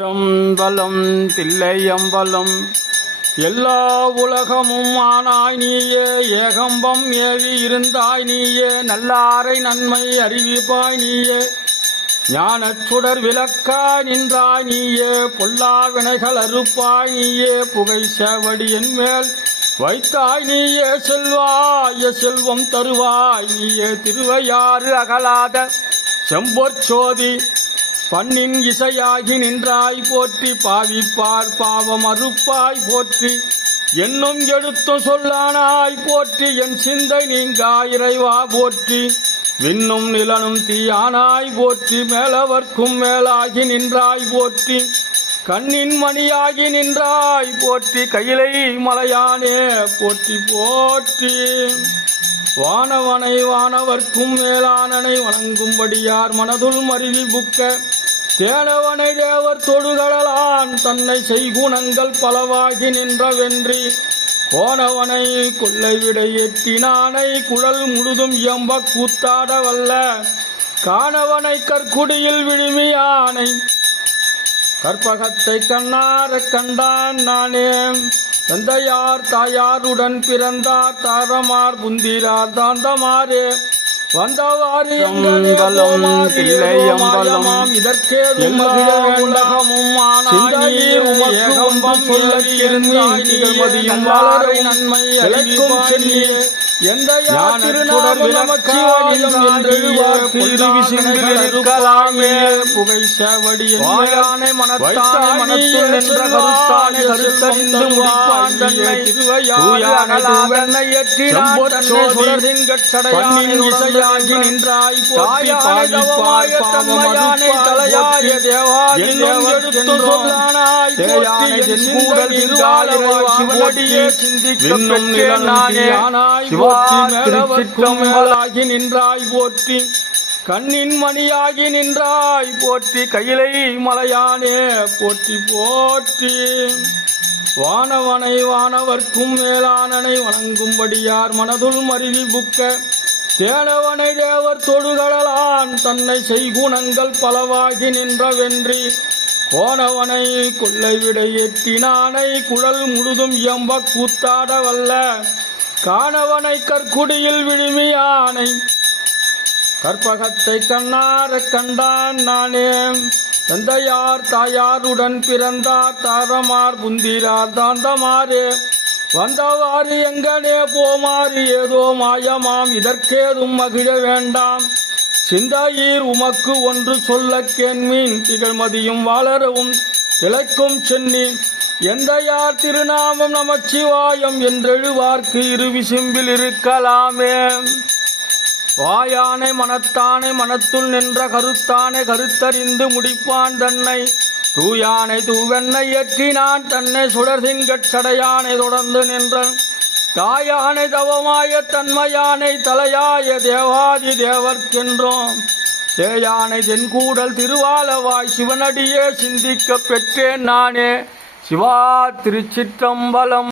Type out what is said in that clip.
சிற்றம்பலம் தில்லையம்பலம் எல்லா உலகமும் ஆனாய் நீயே, ஏகம்பம் ஏறி இருந்தாய் நீயே, நல்லாரை நன்மை அறிவிப்பாய் நீயே, ஞானச் சுடர் விளக்காய் நின்றாய் நீயே, பொல்லா வினைகள் அறுப்பாய் நீயே, புகை சேவடியின் மேல் வைத்தாய் நீயே, செல்வாய செல்வம் தருவாய் நீயே, திருவையாறு அகலாத செம்பொற்சோதி பண்ணின் இசையாகி நின்றாய் போற்றி, பாவிப்பார் பாவம் அறுப்பாய் போற்றி, என்னும் எழுத்தும் சொல்லானாய் போற்றி, என் சிந்தை நீங்கா இறைவா போற்றி, விண்ணும் நிலனும் தீயானாய் போற்றி, மேலவர்க்கும் மேலாகி நின்றாய் போற்றி, கண்ணின் மணியாகி நின்றாய் போற்றி, கையிலை மலையானே போற்றி போற்றி. வானவனை வானவர்க்கும் மேலானனை வணங்கும்படியார் மனதுள் மருவி புக்க, தேனவனை தேவர் தொடுகடலான் தன்னை செய்குணங்கள் பலவாகி நின்றவென்றி, கோணவனை கொள்ளை விடை எட்டினானை குழல் முழுதும் எம்ப கூத்தாட வல்ல, காணவனை கற்குடியில் விழுமியானை கற்பகத்தை கண்ணார கண்டான் நானே, தந்தையார் தாயாருடன் பிறந்தார் தாரமார் புந்திரார் தாந்தமாரே, வந்தவாறு தில்லையம்பலம் இதற்கே உலகமும் ஆனாய் சொல்லியிருந்தாயும் வளரை நன்மை அளிக்கும் செல்லியே, எந்த யாத்திருநாள் இருக்கலாமே, புகை சேவடியின் வாயானை மனத்தானை மனத்துள் நின்ற கருத்தானை கருத்தறிந்து முடிப்பான் தன்னை, திருவையானை ஏற்றினான் தன்னை சுடரின் கட்டடையானை இசையாகி நின்றாய் போற்றி, பாவிப்பாய் தன்மையானை தலையாய தேவாதி தேவர்க்கென்று சொல்லானாய் போற்றி, என் கூடல் திருவாளவாய் சிவனடியே சிந்திக்கப் பெற்றேன் நானே, மேலவர்க்கும் நின்றாய் போற்றி, கண்ணின் மணியாகி நின்றாய் போற்றி, கையிலை மலையானே போற்றி போற்றி. வானவனை வானவர்க்கும் மேலானனை வணங்கும்படியார் மனதுள் மருவி புக்க, தேனவனை தேவர் தொடுகடலான் தன்னை செய்குணங்கள் பலவாகி நின்றவென்றி, கோணவனை கொள்ளை விடை எட்டினானை குழல் முழுதும் எம்ப கூத்தாட வல்ல, காணவனை கற்குடியில் விழுமியானை கற்பகத்தை கண்ணார கண்டான் நானே, தந்தையார் தாயாருடன் பிறந்தார் தாரமார் புந்திரார் தாந்தமாரே, வந்தவாறு எங்கனே போமாறு ஏதோ மாயமாம் இதற்கேதும் மகிழ வேண்டாம், சிந்தையீர் உமக்கு ஒன்று சொல்ல கேண்மீன், திகழ்மதியும் வாளரவும் திளைக்கும் சென்னி, எந்த யார் திருநாமம் நமச்சிவாயம் என்றெழுவார்க்கு இரு விசும்பில் இருக்கலாமே, வாயானை மனத்தானை மனத்துள் நின்ற கருத்தானை கருத்தறிந்து முடிப்பான் தன்னை, தூயானை தூவெண்ணை ஏற்றினான் தன்னை சுடர்தின் கட்டடையானை தொடர்ந்து நின்றன், தாயானை தவமாய தன்மையானை தலையாய தேவாதி தேவர்க்கென்றோம், தேயானை தென்கூடல் திருவாளவாய் சிவனடியே சிந்திக்க பெற்றேன் நானே. சிவா திருச்சிற்றம்பலம்.